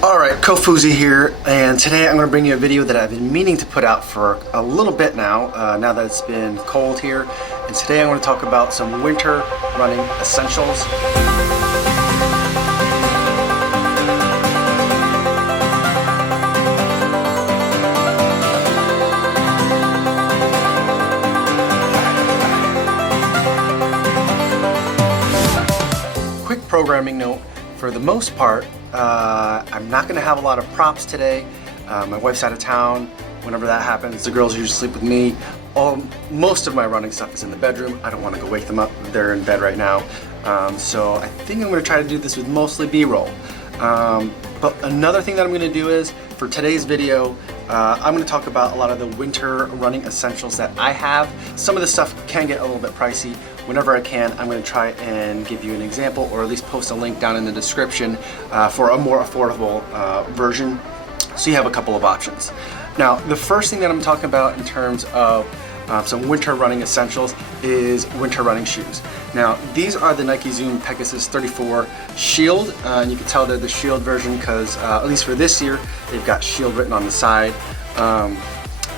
Alright, Kofuzi here, and today I'm going to bring you a video that I've been meaning to put out for a little bit now, now that it's been cold here. And today I'm going to talk about some winter running essentials. Quick programming note, for the most part, I'm not going to have a lot of props today. My wife's out of town. Whenever that happens, the girls usually sleep with me. Most of my running stuff is in the bedroom. I don't want to go wake them up. They're in bed right now. So I think I'm going to try to do this with mostly B-roll. But another thing that I'm going to do is, for today's video, I'm going to talk about a lot of the winter running essentials that I have. Some of the stuff can get a little bit pricey. Whenever I can, I'm going to try and give you an example, or at least post a link down in the description for a more affordable version, so you have a couple of options. Now, the first thing that I'm talking about in terms of some winter running essentials is winter running shoes. Now, these are the Nike Zoom Pegasus 34 Shield, and you can tell they're the Shield version because, at least for this year, they've got Shield written on the side.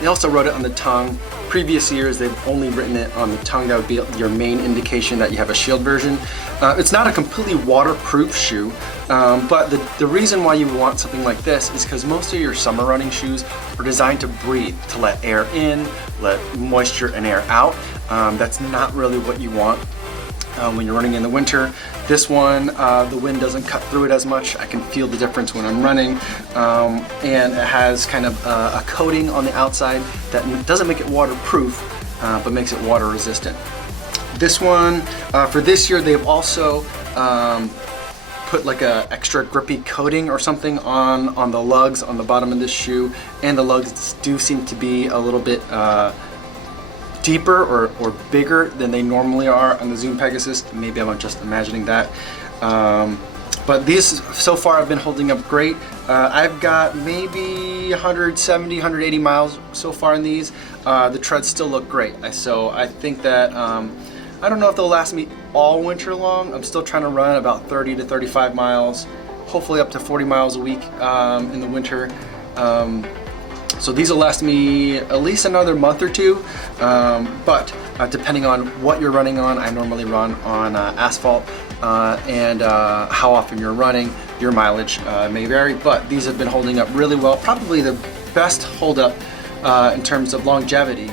They also wrote it on the tongue. Previous years, they've only written it on the tongue. That would be your main indication that you have a Shield version. It's not a completely waterproof shoe, but the reason why you want something like this is because most of your summer running shoes are designed to breathe, to let air in, let moisture and air out. That's not really what you want when you're running in the winter. This one, the wind doesn't cut through it as much. I can feel the difference when I'm running, and it has kind of a coating on the outside that doesn't make it waterproof, but makes it water resistant. This one, for this year, they've also put like a extra grippy coating or something on the lugs on the bottom of this shoe, and the lugs do seem to be a little bit deeper or bigger than they normally are on the Zoom Pegasus. Maybe I'm just imagining that. But these so far have been holding up great. I've got maybe 170, 180 miles so far in these. The treads still look great. So I think that, I don't know if they'll last me all winter long. I'm still trying to run about 30 to 35 miles, hopefully up to 40 miles a week in the winter. So these will last me at least another month or two, but depending on what you're running on, I normally run on asphalt, and how often you're running, your mileage may vary, but these have been holding up really well. Probably the best hold up in terms of longevity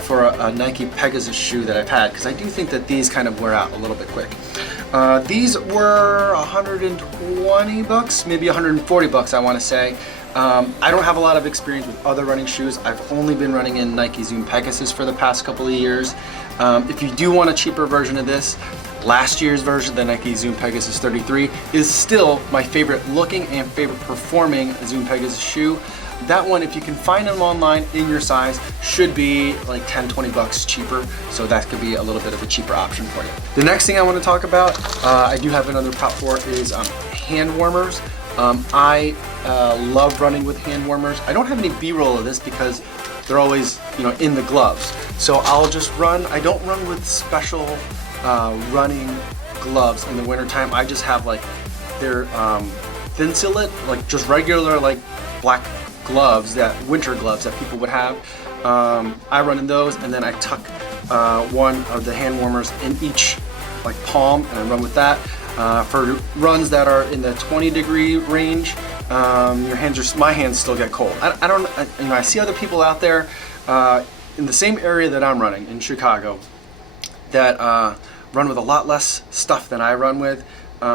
for a Nike Pegasus shoe that I've had, because I do think that these kind of wear out a little bit quick. These were 120 bucks, maybe 140 bucks, I want to say. I don't have a lot of experience with other running shoes. I've only been running in Nike Zoom Pegasus for the past couple of years. If you do want a cheaper version of this, last year's version, the Nike Zoom Pegasus 33, is still my favorite looking and favorite performing Zoom Pegasus shoe. That one, if you can find them online in your size, should be like 10, 20 bucks cheaper. So that could be a little bit of a cheaper option for you. The next thing I want to talk about, I do have another prop for, is hand warmers. I love running with hand warmers. I don't have any B-roll of this because they're always, in the gloves. So I'll just run. I don't run with special running gloves in the wintertime. I just have like their thin silhouette, like just regular like black gloves, winter gloves that people would have. I run in those, and then I tuck one of the hand warmers in each like palm, and I run with that. For runs that are in the 20-degree range, my hands still get cold. I see other people out there in the same area that I'm running in Chicago that run with a lot less stuff than I run with.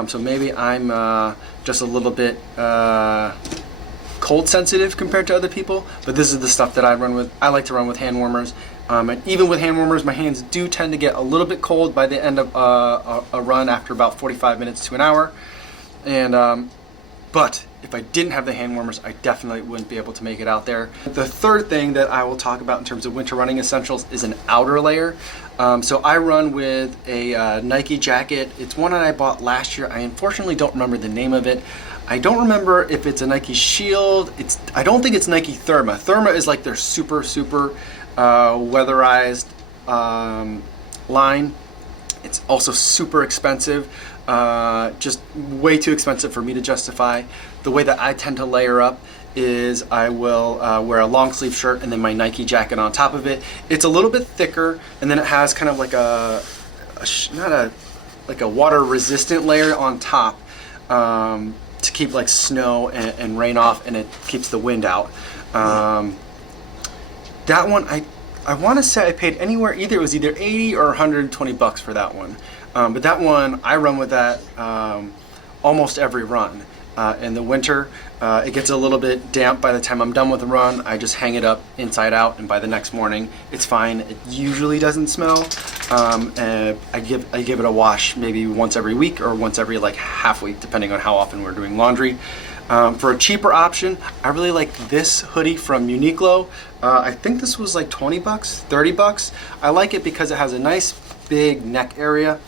So maybe I'm just a little bit cold sensitive compared to other people, but this is the stuff that I run with. I like to run with hand warmers. And even with hand warmers, my hands do tend to get a little bit cold by the end of a run after about 45 minutes to an hour. And but if I didn't have the hand warmers, I definitely wouldn't be able to make it out there. The third thing that I will talk about in terms of winter running essentials is an outer layer. So I run with a Nike jacket. It's one that I bought last year. I unfortunately don't remember the name of it. I don't remember if it's a Nike Shield. I don't think it's Nike Therma. Therma is like their super weatherized line. It's also super expensive, just way too expensive for me to justify. the way that I tend to layer up is I will wear a long sleeve shirt and then my Nike jacket on top of it. It's a little bit thicker, and then it has kind of like like a water resistant layer on top to keep like snow and rain off, and it keeps the wind out. That one, I want to say I paid anywhere, it was either 80 or 120 bucks for that one. But that one, I run with that almost every run. In the winter, it gets a little bit damp by the time I'm done with the run. I just hang it up inside out, and by the next morning, it's fine. It usually doesn't smell. And I give it a wash maybe once every week or once every like half week, depending on how often we're doing laundry. For a cheaper option, I really like this hoodie from Uniqlo. I think this was like 20 bucks, 30 bucks. I like it because it has a nice big neck area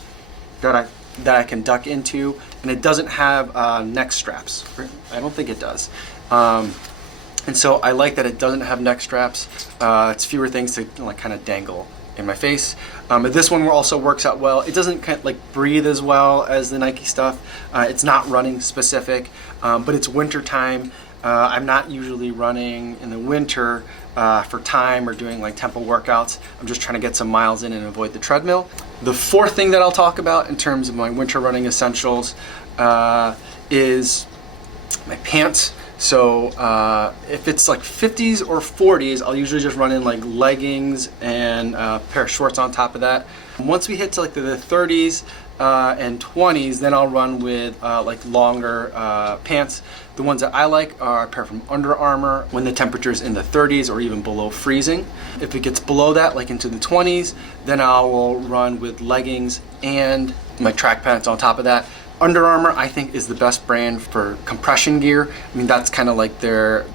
that I can duck into, and it doesn't have neck straps. I don't think it does. And so I like that it doesn't have neck straps. It's fewer things to like kind of dangle in my face. But this one also works out well. It doesn't kind of like breathe as well as the Nike stuff. It's not running specific, but it's winter time. I'm not usually running in the winter for time or doing like tempo workouts. I'm just trying to get some miles in and avoid the treadmill. The fourth thing that I'll talk about in terms of my winter running essentials is my pants. So if it's like 50s or 40s, I'll usually just run in like leggings and a pair of shorts on top of that. Once we hit to like the 30s and 20s, then I'll run with like longer pants. The ones that I like are a pair from Under Armour when the temperature is in the 30s or even below freezing. If it gets below that, like into the 20s, then I will run with leggings and my track pants on top of that. Under Armour, I think, is the best brand for compression gear. I mean, that's kind of like their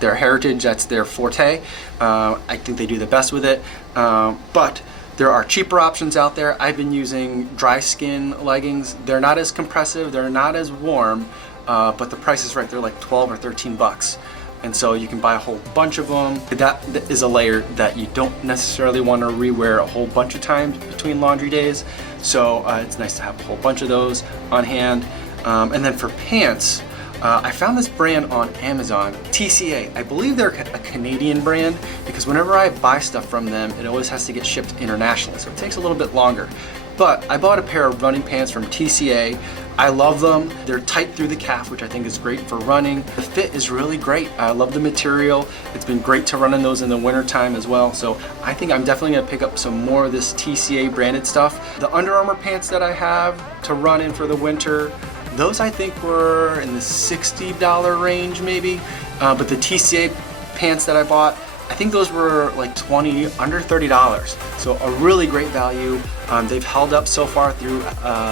heritage, that's their forte. I think they do the best with it. But there are cheaper options out there. I've been using Drskin leggings. They're not as compressive, they're not as warm, but the price is right. They're like 12 or 13 bucks. And so you can buy a whole bunch of them. That is a layer that you don't necessarily want to rewear a whole bunch of times between laundry days. So it's nice to have a whole bunch of those on hand. And then for pants, I found this brand on Amazon, TCA. I believe they're a Canadian brand because whenever I buy stuff from them, it always has to get shipped internationally. So it takes a little bit longer. But I bought a pair of running pants from TCA. I love them. They're tight through the calf, which I think is great for running. The fit is really great. I love the material. It's been great to run in those in the winter time as well. So I think I'm definitely gonna pick up some more of this TCA branded stuff. The Under Armour pants that I have to run in for the winter, those I think were in the $60 range maybe. But the TCA pants that I bought, I think those were like under $30. So a really great value. They've held up so far through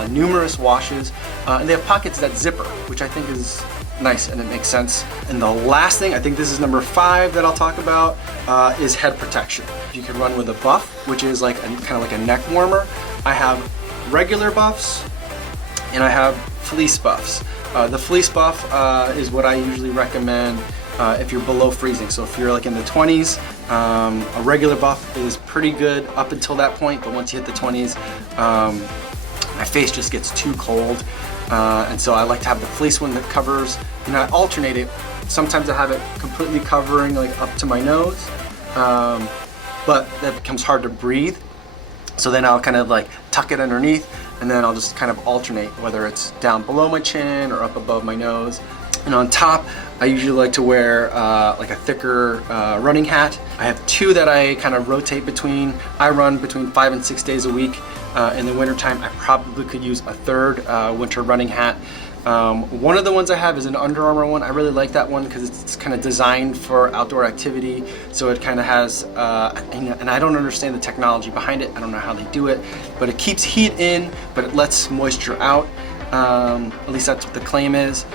numerous washes. And they have pockets that zipper, which I think is nice and it makes sense. And the last thing, I think this is number 5 that I'll talk about, is head protection. You can run with a buff, which is like kind of like a neck warmer. I have regular buffs and I have fleece buffs. The fleece buff is what I usually recommend if you're below freezing. So if you're like in the 20s, a regular buff is pretty good up until that point, but once you hit the 20s, my face just gets too cold. And so I like to have the fleece one that covers, and I alternate it. Sometimes I have it completely covering like up to my nose, but that becomes hard to breathe. So then I'll kind of like tuck it underneath, and then I'll just kind of alternate whether it's down below my chin or up above my nose. And on top, I usually like to wear like a thicker running hat. I have 2 that I kind of rotate between. I run between 5 and 6 days a week. In the wintertime, I probably could use a 3rd winter running hat. One of the ones I have is an Under Armour one. I really like that one because it's kind of designed for outdoor activity. So it kind of has, and I don't understand the technology behind it. I don't know how they do it, but it keeps heat in, but it lets moisture out. At least that's what the claim is.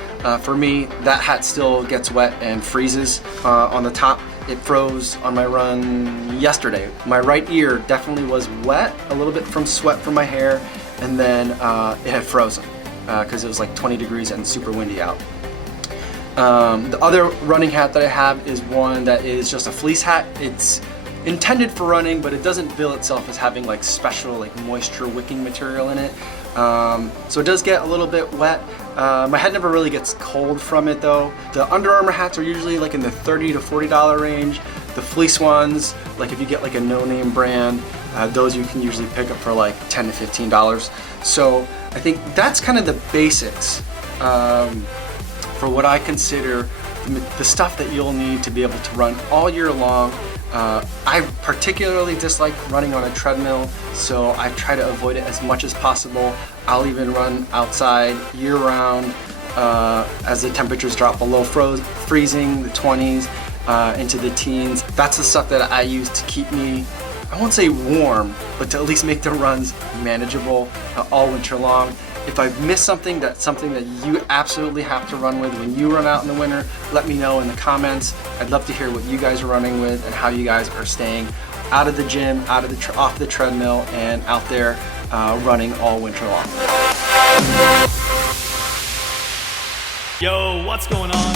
For me, that hat still gets wet and freezes on the top. It froze on my run yesterday. My right ear definitely was wet, a little bit from sweat from my hair, and then it had frozen because it was like 20 degrees and super windy out. The other running hat that I have is one that is just a fleece hat. It's intended for running, but it doesn't bill itself as having like special like moisture wicking material in it. So it does get a little bit wet, My head never really gets cold from it though. The Under Armour hats are usually like in the $30 to $40 range. The fleece ones, like if you get like a no-name brand, those you can usually pick up for like $10 to $15. So I think that's kind of the basics for what I consider the stuff that you'll need to be able to run all year long. I particularly dislike running on a treadmill, so I try to avoid it as much as possible. I'll even run outside year-round as the temperatures drop below freezing, the 20s, into the teens. That's the stuff that I use to keep me, I won't say warm, but to at least make the runs manageable all winter long. If I've missed something, that's something that you absolutely have to run with when you run out in the winter, let me know in the comments. I'd love to hear what you guys are running with and how you guys are staying out of the gym, off the treadmill, and out there running all winter long. Yo, what's going on?